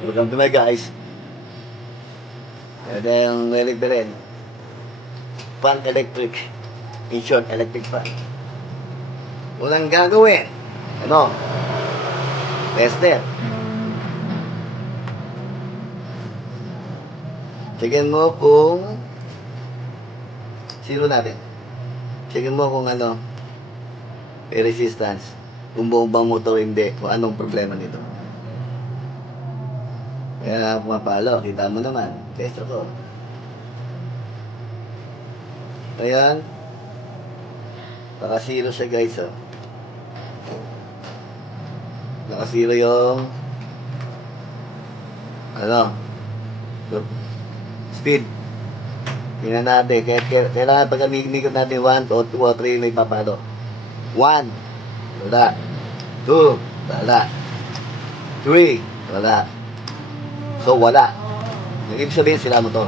Welcome to my guys. Ito yung electric fan electric. In short, electric fan. Walang gagawin. Ano? Tester. Tingnan mo kung zero natin. Tingnan mo kung ano, may resistance. Kung buong bang motor hindi, kung anong problema nito. Kaya pumapalo, kita mo naman. Tester ko. Ayan. Naka-zero siya guys, oh. Naka-zero yung ano, speed. Tingnan natin. Kailangan pag amikot natin 1, 2, 3, may papalo. 1, wala. 2, wala. 3, wala. So, wala. Ibig sabihin sila mo to.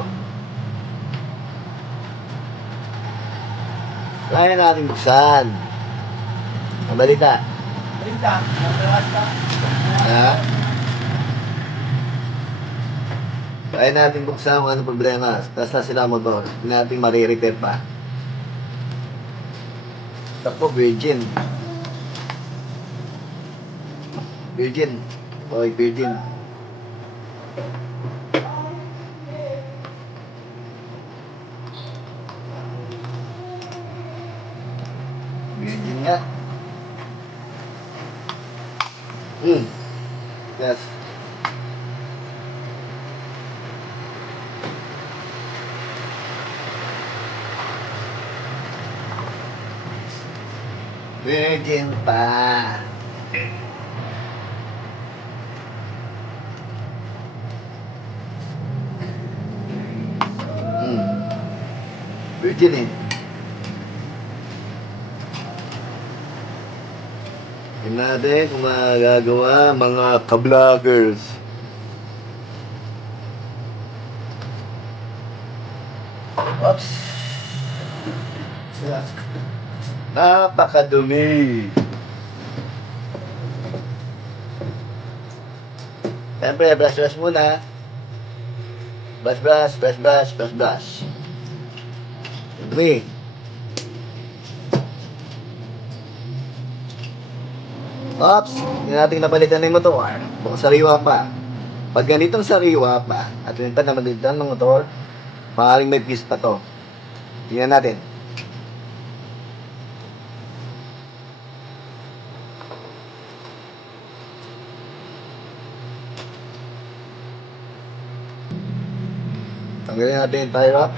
Kaya natin buksan. Ang balita. Ha? Kaya natin buksan kung ano problema. Basta sila motor. Hindi natin marirepair pa. Tako, virgin. Virgin. Okay, virgin. Virgin nga. Yes. Virgin pa. Virgin eh. Tingnan natin kung magagawa mga ka-vloggers. Oops. Napakadumi. Siyempre, brush muna. Brush. Dumi. Oops. Hindi natin napalitan ng motor. Bukang sariwa pa. Pag ganitong sariwa pa, at yun pa napalitan ng motor, maaaring may fuse pa to. Tingnan natin. Tanggalin natin yung tie wrap.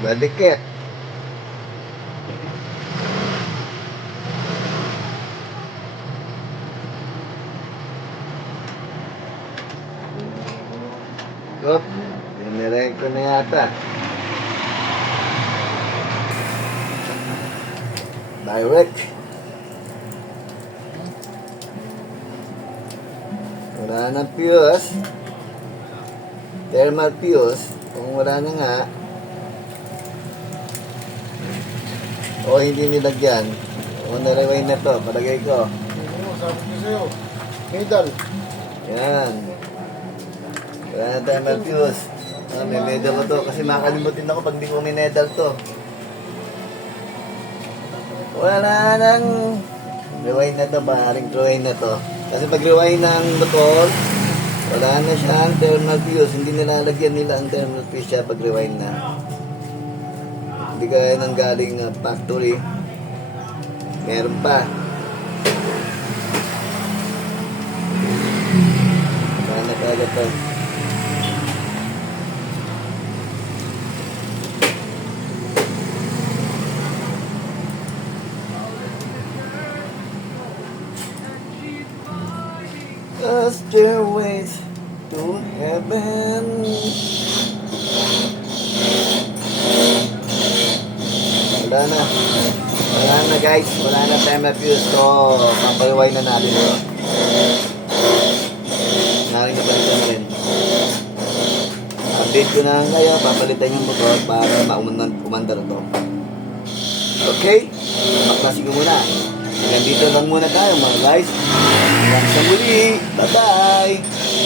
Badikit. Oop, dinirekto na yata. Direct. Wala ng fuse. Thermal fuse. Kung wala na nga, o hindi nilagyan. O na-rewind na to, palagay ko. Oo, sabi ko sa'yo. Medal. Yan. Wala na tayo mag-fuse. May medal ko to. Kasi makakalimutin ako pag di ko may medal to. Wala nang rewind na to, maaaring rewind na to. Kasi pag rewind ng motor, wala na siyang thermal fuse. Hindi nilalagyan nila ang thermal fuse siya pag rewind na. Hindi kaya nang galing factory. Meron pa. Kaya na talaga to. The stairways to heaven. Wala na. Wala na guys. Wala na time na fuse. So, papaliway na natin ito. Naring napalitan na rin. Update ko na ngayon. Papalitan yung motor para maumandar ito. Okay? Maklasin ko muna. Hanggang dito lang muna tayo mga guys. Hanggang sa muli. Bye-bye!